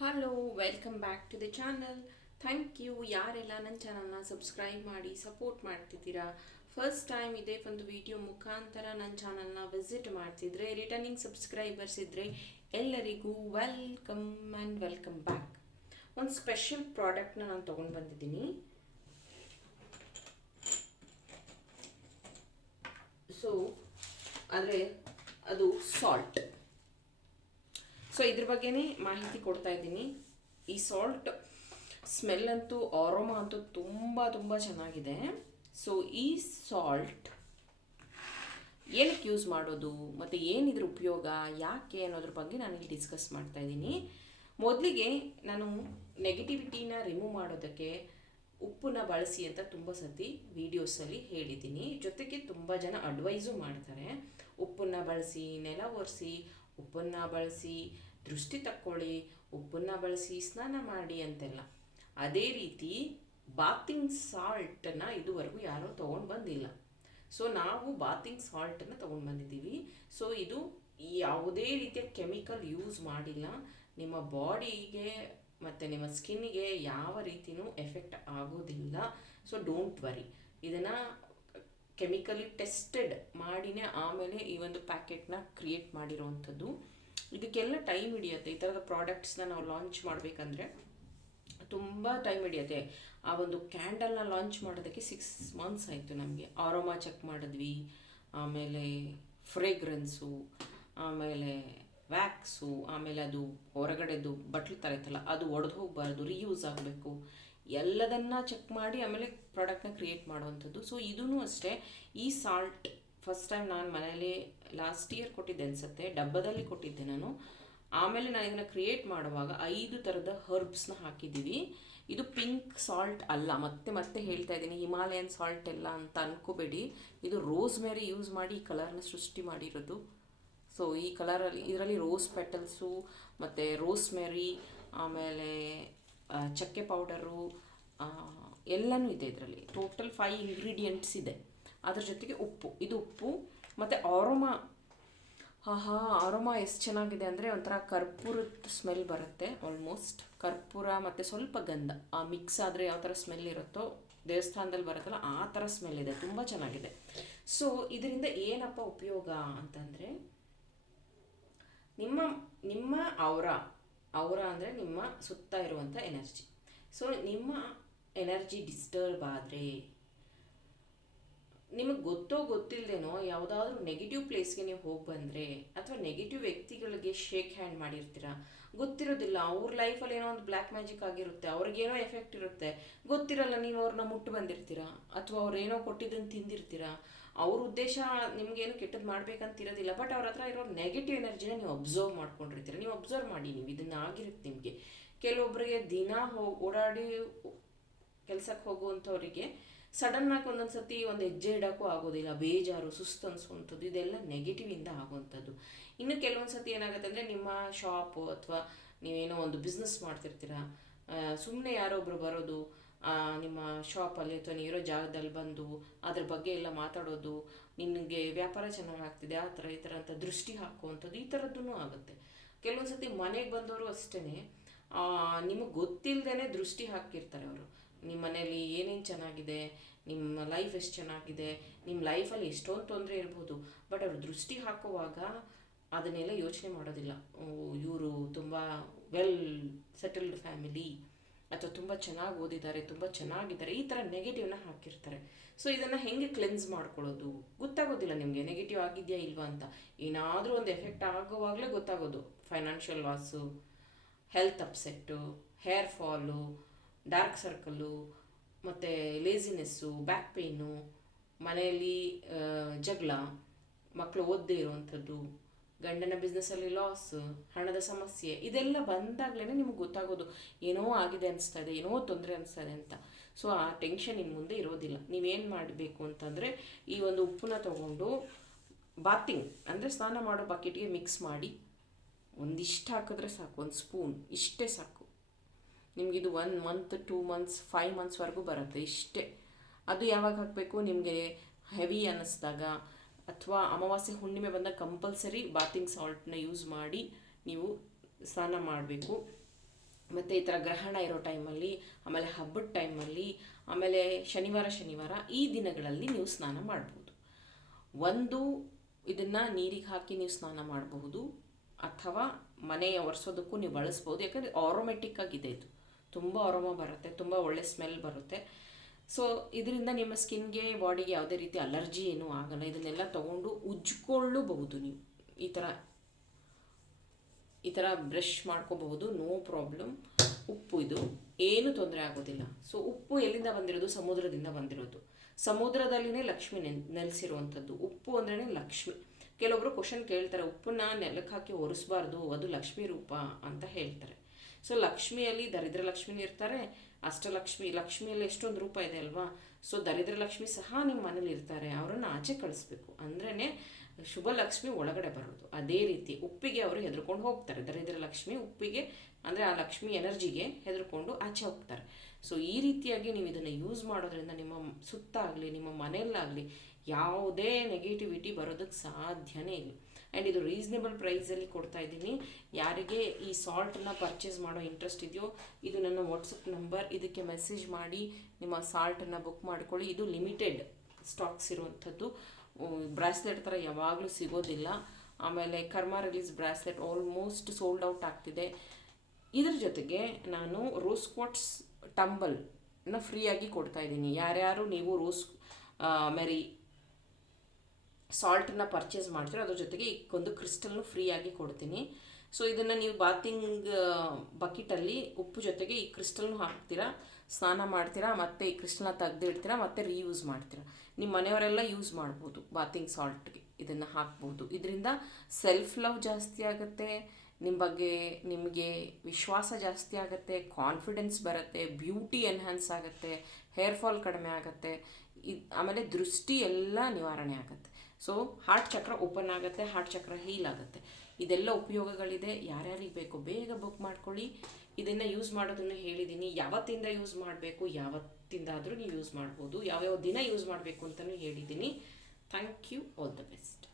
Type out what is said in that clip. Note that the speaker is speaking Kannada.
Hello welcome back to the channel thank you ಯಾರೆಲ್ಲ ನನ್ನ ಚಾನಲ್ನ ಸಬ್ಸ್ಕ್ರೈಬ್ ಮಾಡಿ ಸಪೋರ್ಟ್ ಮಾಡ್ತಿದ್ದೀರಾ? ಫಸ್ಟ್ ಟೈಮ್ ಇದೇ ಒಂದು ವಿಡಿಯೋ ಮುಖಾಂತರ ನನ್ನ ಚಾನಲ್ನ ವಿಸಿಟ್ ಮಾಡ್ತಿದ್ರೆ ರಿಟರ್ನಿಂಗ್ ಸಬ್ಸ್ಕ್ರೈಬರ್ಸ್ ಇದ್ದರೆ ಎಲ್ಲರಿಗೂ ವೆಲ್ಕಮ್ ಆ್ಯಂಡ್ ವೆಲ್ಕಮ್ ಬ್ಯಾಕ್ ಒಂದು ಸ್ಪೆಷಲ್ ಪ್ರಾಡಕ್ಟ್ನ ನಾನು ತೊಗೊಂಡು ಬಂದಿದ್ದೀನಿ. ಸೊ ಅಂದರೆ ಅದು ಸಾಲ್ಟ್ ಸೊ ಇದ್ರ ಬಗ್ಗೆನೇ ಮಾಹಿತಿ ಕೊಡ್ತಾ ಇದ್ದೀನಿ. ಈ ಸಾಲ್ಟ್ ಸ್ಮೆಲ್ ಅಂತೂ ಆರೋಮಾ ಅಂತೂ ತುಂಬ ತುಂಬ ಚೆನ್ನಾಗಿದೆ. ಸೊ ಈ ಸಾಲ್ಟ್ ಏನಕ್ಕೆ ಯೂಸ್ ಮಾಡೋದು? ಮತ್ತು ಏನಿದ್ರ ಉಪಯೋಗ? ಯಾಕೆ ಅನ್ನೋದ್ರ ಬಗ್ಗೆ ನಾನು ಇಲ್ಲಿ ಡಿಸ್ಕಸ್ ಮಾಡ್ತಾ ಇದ್ದೀನಿ. ಮೊದಲಿಗೆ ನಾನು ನೆಗೆಟಿವಿಟಿನ ರಿಮೂವ್ ಮಾಡೋದಕ್ಕೆ ಉಪ್ಪನ್ನ ಬಳಸಿ ಅಂತ ತುಂಬ ಸತಿ ವೀಡಿಯೋಸಲ್ಲಿ ಹೇಳಿದ್ದೀನಿ. ಜೊತೆಗೆ ತುಂಬ ಜನ ಅಡ್ವೈಸು ಮಾಡ್ತಾರೆ. ಉಪ್ಪನ್ನ ಬಳಸಿ, ನೆಲ ಒರೆಸಿ, ಉಪ್ಪನ್ನ ಬಳಸಿ ದೃಷ್ಟಿ ತಕ್ಕೊಳ್ಳಿ, ಉಪ್ಪನ್ನು ಬಳಸಿ, ಸ್ನಾನ ಮಾಡಿ ಅಂತೆಲ್ಲ. ಅದೇ ರೀತಿ ಬಾತಿಂಗ್ ಸಾಲ್ಟನ್ನು ಇದುವರೆಗೂ ಯಾರೂ ತೊಗೊಂಡು ಬಂದಿಲ್ಲ. ಸೊ ನಾವು ಬಾತಿಂಗ್ ಸಾಲ್ಟನ್ನು ತೊಗೊಂಡು ಬಂದಿದ್ದೀವಿ. ಸೊ ಇದು ಯಾವುದೇ ರೀತಿಯ ಕೆಮಿಕಲ್ ಯೂಸ್ ಮಾಡಿಲ್ಲ. ನಿಮ್ಮ ಬಾಡಿಗೆ ಮತ್ತು ನಿಮ್ಮ ಸ್ಕಿನ್ನಿಗೆ ಯಾವ ರೀತಿಯೂ ಎಫೆಕ್ಟ್ ಆಗೋದಿಲ್ಲ. ಸೊ ಡೋಂಟ್ ವರಿ ಇದನ್ನು ಕೆಮಿಕಲಿ ಟೆಸ್ಟೆಡ್ ಮಾಡಿನೇ ಆಮೇಲೆ ಈ ಒಂದು ಪ್ಯಾಕೆಟ್ನ ಕ್ರಿಯೇಟ್ ಮಾಡಿರೋವಂಥದ್ದು ಇದಕ್ಕೆಲ್ಲ ಟೈಮ್ ಹಿಡಿಯುತ್ತೆ. ಈ ಥರದ ಪ್ರಾಡಕ್ಟ್ಸ್ನ ನಾವು ಲಾಂಚ್ ಮಾಡಬೇಕಂದ್ರೆ ತುಂಬ ಟೈಮ್ ಹಿಡಿಯುತ್ತೆ. ಆ ಒಂದು ಕ್ಯಾಂಡಲ್ನ ಲಾಂಚ್ ಮಾಡೋದಕ್ಕೆ ಸಿಕ್ಸ್ ಮಂತ್ಸ್ ಆಯಿತು ನಮಗೆ. ಆರೋಮಾ ಚೆಕ್ ಮಾಡಿದ್ವಿ. ಆಮೇಲೆ ಫ್ರೇಗ್ರೆನ್ಸು ಆಮೇಲೆ ವ್ಯಾಕ್ಸು ಆಮೇಲೆ ಅದು ಹೊರಗಡೆದು ಬಟ್ಲು ಥರ ಇತ್ತಲ್ಲ, ಅದು ಒಡೆದು ಹೋಗಬಾರ್ದು ರೀಯೂಸ್ ಆಗಬೇಕು. ಎಲ್ಲದನ್ನು ಚೆಕ್ ಮಾಡಿ ಆಮೇಲೆ ಪ್ರಾಡಕ್ಟ್ನ ಕ್ರಿಯೇಟ್ ಮಾಡುವಂಥದ್ದು. ಸೊ ಇದೂ ಅಷ್ಟೇ. ಈ ಸಾಲ್ಟ್ ಫಸ್ಟ್ ಟೈಮ್ ನಾನು ಮನೆಯಲ್ಲಿ ಲಾಸ್ಟ್ ಇಯರ್ ಕೊಟ್ಟಿದ್ದೆ ಅನಿಸುತ್ತೆ, ಡಬ್ಬದಲ್ಲಿ ಕೊಟ್ಟಿದ್ದೆ ನಾನು. ಆಮೇಲೆ ನಾನು ಇದನ್ನು ಕ್ರಿಯೇಟ್ ಮಾಡುವಾಗ ಐದು ಥರದ ಹರ್ಬ್ಸ್ನ ಹಾಕಿದ್ದೀವಿ. ಇದು ಪಿಂಕ್ ಸಾಲ್ಟ್ ಅಲ್ಲ, ಮತ್ತೆ ಮತ್ತೆ ಹೇಳ್ತಾ ಇದ್ದೀನಿ ಹಿಮಾಲಯನ್ ಸಾಲ್ಟ್ ಎಲ್ಲ ಅಂತ ಅನ್ಕೋಬೇಡಿ. ಇದು ರೋಸ್ ಮೇರಿ ಯೂಸ್ ಮಾಡಿ ಈ ಕಲರ್ನ ಸೃಷ್ಟಿ ಮಾಡಿರೋದು. ಸೊ ಈ ಕಲರಲ್ಲಿ ಇದರಲ್ಲಿ ರೋಸ್ ಪೆಟಲ್ಸು ಮತ್ತು ರೋಸ್ ಮೇರಿ ಆಮೇಲೆ ಚಕ್ಕೆ ಪೌಡರು ಎಲ್ಲನೂ ಇದೆ ಇದರಲ್ಲಿ. ಟೋಟಲ್ ಫೈವ್ ಇಂಗ್ರೀಡಿಯೆಂಟ್ಸ್ ಇದೆ. ಅದ್ರ ಜೊತೆಗೆ ಉಪ್ಪು. ಇದು ಉಪ್ಪು ಮತ್ತು ಆರೋಮಾ. ಆಹಾ, ಆರೋಮಾ ಎಷ್ಟು ಚೆನ್ನಾಗಿದೆ ಅಂದರೆ ಒಂಥರ ಕರ್ಪೂರದ ಸ್ಮೆಲ್ ಬರುತ್ತೆ ಆಲ್ಮೋಸ್ಟ್ ಕರ್ಪೂರ ಮತ್ತು ಸ್ವಲ್ಪ ಗಂಧ. ಆ ಮಿಕ್ಸ್ ಆದರೆ ಯಾವ ಥರ ಸ್ಮೆಲ್ ಇರುತ್ತೋ ದೇವಸ್ಥಾನದಲ್ಲಿ ಬರುತ್ತಲ್ಲ ಆ ಥರ ಸ್ಮೆಲ್ ಇದೆ. ತುಂಬ ಚೆನ್ನಾಗಿದೆ. ಸೊ ಇದರಿಂದ ಏನಪ್ಪ ಉಪಯೋಗ ಅಂತಂದರೆ ನಿಮ್ಮ ನಿಮ್ಮ ಅವರ ಅವರ ಅಂದರೆ ನಿಮ್ಮ ಸುತ್ತ ಇರುವಂಥ ಎನರ್ಜಿ ಸೊ ನಿಮ್ಮ ಎನರ್ಜಿ ಡಿಸ್ಟರ್ಬ್ ಆದರೆ ನಿಮಗೆ ಗೊತ್ತೋ ಗೊತ್ತಿಲ್ಲದೇನೋ ಯಾವುದಾದ್ರೂ ನೆಗೆಟಿವ್ ಪ್ಲೇಸ್ಗೆ ನೀವು ಹೋಗಿ ಬಂದರೆ ಅಥವಾ ನೆಗೆಟಿವ್ ವ್ಯಕ್ತಿಗಳಿಗೆ ಶೇಕ್ ಹ್ಯಾಂಡ್ ಮಾಡಿರ್ತೀರ? ಗೊತ್ತಿರೋದಿಲ್ಲ. ಅವ್ರ ಲೈಫಲ್ಲಿ ಏನೋ ಒಂದು ಬ್ಲ್ಯಾಕ್ ಮ್ಯಾಜಿಕ್ ಆಗಿರುತ್ತೆ. ಅವ್ರಿಗೇನೋ ಎಫೆಕ್ಟ್ ಇರುತ್ತೆ. ಗೊತ್ತಿರಲ್ಲ ನೀವು ಅವ್ರನ್ನ ಮುಟ್ಟು ಬಂದಿರ್ತೀರ? ಅಥವಾ ಅವ್ರೇನೋ ಕೊಟ್ಟಿದ್ದನ್ನು ತಿಂದಿರ್ತೀರ? ಅವ್ರ ಉದ್ದೇಶ ನಿಮಗೇನು ಕೆಟ್ಟದ್ದು ಮಾಡ್ಬೇಕಂತ ಇರೋದಿಲ್ಲ ಬಟ್ ಅವ್ರ ಹತ್ರ ಇರೋ ನೆಗೆಟಿವ್ ಎನರ್ಜಿನ ನೀವು ಅಬ್ಸರ್ವ್ ಮಾಡ್ಕೊಂಡಿರ್ತೀರ? ನೀವು ಅಬ್ಸರ್ವ್ ಮಾಡಿ, ನೀವು ಇದನ್ನ ಆಗಿರುತ್ತೆ ನಿಮಗೆ. ಕೆಲವೊಬ್ಬರಿಗೆ ದಿನ ಹೋ ಓಡಾಡಿ ಕೆಲಸಕ್ಕೆ ಹೋಗುವಂಥವ್ರಿಗೆ ಸಡನ್ನಾಗಿ ಒಂದೊಂದು ಸರ್ತಿ ಒಂದು ಹೆಜ್ಜೆ ಇಡೋಕ್ಕೂ ಆಗೋದಿಲ್ಲ ಬೇಜಾರು ಸುಸ್ತು ಅನಿಸುವಂಥದ್ದು ಇದೆಲ್ಲ ನೆಗೆಟಿವಿಂದ ಆಗುವಂಥದ್ದು ಇನ್ನು ಕೆಲವೊಂದು ಸತಿ ಏನಾಗುತ್ತೆ ಅಂದರೆ ನಿಮ್ಮ ಶಾಪು ಅಥವಾ ನೀವೇನೋ ಒಂದು ಬಿಸ್ನೆಸ್ ಮಾಡ್ತಿರ್ತೀರ ಸುಮ್ಮನೆ ಯಾರೊಬ್ಬರು ಬರೋದು ಆ, ನಿಮ್ಮ ಶಾಪಲ್ಲಿ ಅಥವಾ ನೀರೋ ಜಾಗದಲ್ಲಿ ಬಂದು ಅದ್ರ ಬಗ್ಗೆ ಎಲ್ಲ ಮಾತಾಡೋದು ನಿಮಗೆ ವ್ಯಾಪಾರ ಚೆನ್ನಾಗಿ ಆಗ್ತಿದೆ ಆ ಥರ ಈ ಥರ ಅಂತ ದೃಷ್ಟಿ ಹಾಕುವಂಥದ್ದು ಈ ಥರದ್ದೂ ಆಗುತ್ತೆ. ಕೆಲವೊಂದು ಸತಿ ಮನೆಗೆ ಬಂದವರು ಅಷ್ಟೇ ನಿಮಗೆ ಗೊತ್ತಿಲ್ಲದೇ ದೃಷ್ಟಿ ಹಾಕಿರ್ತಾರೆ ಅವರು. ನಿಮ್ಮ ಮನೇಲಿ ಏನೇನು ಚೆನ್ನಾಗಿದೆ, ನಿಮ್ಮ ಲೈಫ್ ಎಷ್ಟು ಚೆನ್ನಾಗಿದೆ ನಿಮ್ಮ ಲೈಫಲ್ಲಿ ಎಷ್ಟೊಂದು ತೊಂದರೆ ಇರ್ಬೋದು ಬಟ್ ಅವರು ದೃಷ್ಟಿ ಹಾಕುವಾಗ ಅದನ್ನೆಲ್ಲ ಯೋಚನೆ ಮಾಡೋದಿಲ್ಲ. ಇವರು ತುಂಬ ವೆಲ್ ಸೆಟಲ್ಡ್ ಫ್ಯಾಮಿಲಿ ಅಥವಾ ತುಂಬ ಚೆನ್ನಾಗಿ ಓದಿದ್ದಾರೆ, ತುಂಬ ಚೆನ್ನಾಗಿದ್ದಾರೆ, ಈ ಥರ ನೆಗೆಟಿವ್ನ ಹಾಕಿರ್ತಾರೆ. ಸೊ ಇದನ್ನು ಹೆಂಗೆ ಕ್ಲೆನ್ಸ್ ಮಾಡ್ಕೊಳ್ಳೋದು? ಗೊತ್ತಾಗೋದಿಲ್ಲ ನಿಮಗೆ ನೆಗೆಟಿವ್ ಆಗಿದೆಯಾ ಇಲ್ವಾ ಅಂತ. ಏನಾದರೂ ಒಂದು ಎಫೆಕ್ಟ್ ಆಗೋವಾಗಲೇ ಗೊತ್ತಾಗೋದು. Financial loss health upset hair fall dark circle ಮತ್ತು ಲೇಸಿನೆಸ್ಸು ಬ್ಯಾಕ್ ಪೇಯ್ನು ಮನೆಯಲ್ಲಿ ಜಗಳ ಮಕ್ಕಳು ಓದದೇ ಇರುವಂಥದ್ದು, ಗಂಡನ ಬಿಸ್ನೆಸ್ಸಲ್ಲಿ ಲಾಸ್ ಹಣದ ಸಮಸ್ಯೆ, ಇದೆಲ್ಲ ಬಂದಾಗಲೇ ನಿಮಗೆ ಗೊತ್ತಾಗೋದು. ಏನೋ ಆಗಿದೆ ಅನಿಸ್ತಾ ಇದೆ ಏನೋ ತೊಂದರೆ ಅನಿಸ್ತಾ ಇದೆ ಅಂತ. ಸೊ ಆ ಟೆನ್ಷನ್ ಇನ್ನು ಮುಂದೆ ಇರೋದಿಲ್ಲ. ನೀವೇನು ಮಾಡಬೇಕು ಅಂತಂದರೆ, ಈ ಒಂದು ಉಪ್ಪನ್ನ ತಗೊಂಡು ಬಾತಿಂಗ್ ಅಂದರೆ ಸ್ನಾನ ಮಾಡೋ ಬಕೆಟ್ಗೆ ಮಿಕ್ಸ್ ಮಾಡಿ, ಒಂದಿಷ್ಟು ಹಾಕಿದ್ರೆ ಸಾಕು, ಒಂದು ಸ್ಪೂನ್ ಇಷ್ಟೇ ಸಾಕು. ನಿಮಗಿದು one month two months five ಮಂತ್ಸ್ವರೆಗೂ ಬರುತ್ತೆ, ಇಷ್ಟೇ. ಅದು ಯಾವಾಗ ಹಾಕಬೇಕು? ನಿಮಗೆ ಹೆವಿ ಅನ್ನಿಸ್ದಾಗ ಅಥವಾ ಅಮಾವಾಸ್ಯೆ ಹುಣ್ಣಿಮೆ ಬಂದಾಗ ಕಂಪಲ್ಸರಿ ಬಾತಿಂಗ್ ಸಾಲ್ಟ್ನ ಯೂಸ್ ಮಾಡಿ ನೀವು ಸ್ನಾನ ಮಾಡಬೇಕು. ಮತ್ತು ಈ ಥರ ಗ್ರಹಣ ಇರೋ ಟೈಮಲ್ಲಿ ಆಮೇಲೆ ಹಬ್ಬದ ಟೈಮಲ್ಲಿ ಆಮೇಲೆ ಶನಿವಾರ ಶನಿವಾರ ಈ ದಿನಗಳಲ್ಲಿ ನೀವು ಸ್ನಾನ ಮಾಡ್ಬೋದು. ಒಂದು ಇದನ್ನು ನೀರಿಗೆ ಹಾಕಿ ನೀವು ಸ್ನಾನ ಮಾಡಬಹುದು. ಅಥವಾ ಮನೆಯ ಒರೆಸೋದಕ್ಕೂ ನೀವು ಬಳಸ್ಬೋದು. ಯಾಕಂದರೆ ಆರೋಮೆಟಿಕ್ಕಾಗಿದೆ ಇದು. ತುಂಬ ಅರೋಮ ಬರುತ್ತೆ, ತುಂಬ ಒಳ್ಳೆ ಸ್ಮೆಲ್ ಬರುತ್ತೆ. ಸೊ ಇದರಿಂದ ನಿಮ್ಮ ಸ್ಕಿನ್ಗೆ ಬಾಡಿಗೆ ಯಾವುದೇ ರೀತಿ ಅಲರ್ಜಿ ಏನೂ ಆಗಲ್ಲ. ಇದನ್ನೆಲ್ಲ ತೊಗೊಂಡು ಉಜ್ಜಿಕೊಳ್ಳಬಹುದು ನೀವು. ಈ ಥರ ಈ ಥರ ಬ್ರಷ್ ಮಾಡ್ಕೋಬಹುದು ನೋ ಪ್ರಾಬ್ಲಮ್ ಉಪ್ಪು ಇದು, ಏನು ತೊಂದರೆ ಆಗೋದಿಲ್ಲ. ಸೊ ಉಪ್ಪು ಎಲ್ಲಿಂದ ಬಂದಿರೋದು? ಸಮುದ್ರದಿಂದ ಬಂದಿರೋದು. ಸಮುದ್ರದಲ್ಲಿನೇ ಲಕ್ಷ್ಮಿ ನೆನ್ ನೆಲೆಸಿರುವಂಥದ್ದು. ಉಪ್ಪು ಅಂದ್ರೇ ಲಕ್ಷ್ಮಿ. ಕೆಲವೊಬ್ರು ಕ್ವಶನ್ ಕೇಳ್ತಾರೆ, ಉಪ್ಪನ್ನ ನೆಲಕ್ಕೆ ಹಾಕಿ ಒರೆಸ್ಬಾರ್ದು, ಅದು ಲಕ್ಷ್ಮಿ ರೂಪ ಅಂತ ಹೇಳ್ತಾರೆ. ಸೊ ಲಕ್ಷ್ಮಿಯಲ್ಲಿ ದರಿದ್ರ ಲಕ್ಷ್ಮಿನೂ ಇರ್ತಾರೆ. ಅಷ್ಟಲಕ್ಷ್ಮಿ ಲಕ್ಷ್ಮಿಯಲ್ಲಿ ಎಷ್ಟೊಂದು ರೂಪ ಇದೆ ಅಲ್ವಾ? ಸೊ ದರಿದ್ರ ಲಕ್ಷ್ಮಿ ಸಹ ನಿಮ್ಮ ಮನೇಲಿ ಇರ್ತಾರೆ. ಅವರನ್ನು ಆಚೆ ಕಳಿಸ್ಬೇಕು. ಅಂದ್ರೇ ಶುಭ ಲಕ್ಷ್ಮಿ ಒಳಗಡೆ ಬರೋದು. ಅದೇ ರೀತಿ ಉಪ್ಪಿಗೆ ಅವರು ಹೆದರ್ಕೊಂಡು ಹೋಗ್ತಾರೆ. ದರಿದ್ರ ಲಕ್ಷ್ಮಿ ಉಪ್ಪಿಗೆ, ಅಂದರೆ ಆ ಲಕ್ಷ್ಮಿ ಎನರ್ಜಿಗೆ ಹೆದರ್ಕೊಂಡು ಆಚೆ ಹೋಗ್ತಾರೆ. ಸೊ ಈ ರೀತಿಯಾಗಿ ನೀವು ಇದನ್ನು ಯೂಸ್ ಮಾಡೋದ್ರಿಂದ ನಿಮ್ಮ ಸುತ್ತಾಗಲಿ, ನಿಮ್ಮ ಮನೆಯಲ್ಲಾಗಲಿ, ಯಾವುದೇ ನೆಗೆಟಿವಿಟಿ ಬರೋದಕ್ಕೆ ಸಾಧ್ಯನೇ ಇಲ್ಲ. ಆ್ಯಂಡ್ ಇದು ರೀಸ್ನೇಬಲ್ ಪ್ರೈಸಲ್ಲಿ ಕೊಡ್ತಾ ಇದ್ದೀನಿ. ಯಾರಿಗೆ ಈ ಸಾಲ್ಟನ್ನ ಪರ್ಚೇಸ್ ಮಾಡೋ ಇಂಟ್ರೆಸ್ಟ್ ಇದೆಯೋ, ಇದು ನನ್ನ ವಾಟ್ಸಪ್ ನಂಬರ್ ಇದಕ್ಕೆ ಮೆಸೇಜ್ ಮಾಡಿ ನಿಮ್ಮ ಸಾಲ್ಟನ್ನು ಬುಕ್ ಮಾಡ್ಕೊಳ್ಳಿ. ಇದು ಲಿಮಿಟೆಡ್ ಸ್ಟಾಕ್ಸ್ ಇರುವಂಥದ್ದು. ಬ್ರಾಸ್ಲೆಟ್ ಥರ ಯಾವಾಗಲೂ ಸಿಗೋದಿಲ್ಲ. ಆಮೇಲೆ karma release bracelet almost sold out ಆಗ್ತಿದೆ. ಇದ್ರ ಜೊತೆಗೆ ನಾನು ರೋಸ್ ಕ್ವಾಟ್ಸ್ ಟಂಬಲ್ನ ಫ್ರೀಯಾಗಿ ಕೊಡ್ತಾ ಇದ್ದೀನಿ. ಯಾರ್ಯಾರು ನೀವು ರೋಸ್ ಮೆರಿ ಸಾಲ್ಟನ್ನ ಪರ್ಚೇಸ್ ಮಾಡ್ತೀರೋ, ಅದ್ರ ಜೊತೆಗೆ ಒಂದು ಕ್ರಿಸ್ಟಲ್ನು ಫ್ರೀಯಾಗಿ ಕೊಡ್ತೀನಿ. ಸೊ ಇದನ್ನು ನೀವು ಬಾತಿಂಗ್ ಬಕೆಟಲ್ಲಿ ಉಪ್ಪು ಜೊತೆಗೆ ಈ ಕ್ರಿಸ್ಟಲ್ನು ಹಾಕ್ತೀರಾ, ಸ್ನಾನ ಮಾಡ್ತೀರಾ, ಮತ್ತು ಈ ಕ್ರಿಸ್ಟಲ್ನ ತೆಗೆದಿಡ್ತೀರಾ, ಮತ್ತು ರೀಯೂಸ್ ಮಾಡ್ತೀರಾ. ನಿಮ್ಮ ಮನೆಯವರೆಲ್ಲ ಯೂಸ್ ಮಾಡ್ಬೋದು ಬಾತಿಂಗ್ ಸಾಲ್ಟ್ಗೆ ಇದನ್ನು ಹಾಕ್ಬೋದು. ಇದರಿಂದ ಸೆಲ್ಫ್ ಲವ್ ಜಾಸ್ತಿ ಆಗುತ್ತೆ ನಿಮ್ಮ ಬಗ್ಗೆ ನಿಮಗೆ ವಿಶ್ವಾಸ ಜಾಸ್ತಿ ಆಗುತ್ತೆ ಕಾನ್ಫಿಡೆನ್ಸ್ ಬರುತ್ತೆ ಬ್ಯೂಟಿ ಎನ್ಹ್ಯಾನ್ಸ್ ಆಗುತ್ತೆ ಹೇರ್ ಫಾಲ್ ಕಡಿಮೆ ಆಗುತ್ತೆ, ಇದು, ಆಮೇಲೆ ದೃಷ್ಟಿ ಎಲ್ಲ ನಿವಾರಣೆ ಆಗುತ್ತೆ. ಸೊ ಹಾರ್ಟ್ ಚಕ್ರ ಓಪನ್ ಆಗುತ್ತೆ ಹಾರ್ಟ್ ಚಕ್ರ ಹೀಲ್ ಆಗುತ್ತೆ. ಇದೆಲ್ಲ ಉಪಯೋಗಗಳಿದೆ. ಯಾರ್ಯಾರಿಗೆ ಬೇಕು ಬೇಗ ಬುಕ್ ಮಾಡ್ಕೊಳ್ಳಿ. ಇದನ್ನು ಯೂಸ್ ಮಾಡೋದನ್ನು ಹೇಳಿದ್ದೀನಿ ಯಾವತ್ತಿಂದ ಯೂಸ್ ಮಾಡಬೇಕು, ಯಾವತ್ತಿಂದಾದರೂ ನೀವು ಯೂಸ್ ಮಾಡ್ಬೋದು. ಯಾವ್ಯಾವ ದಿನ ಯೂಸ್ ಮಾಡಬೇಕು ಅಂತಲೂ ಹೇಳಿದ್ದೀನಿ thank you all the best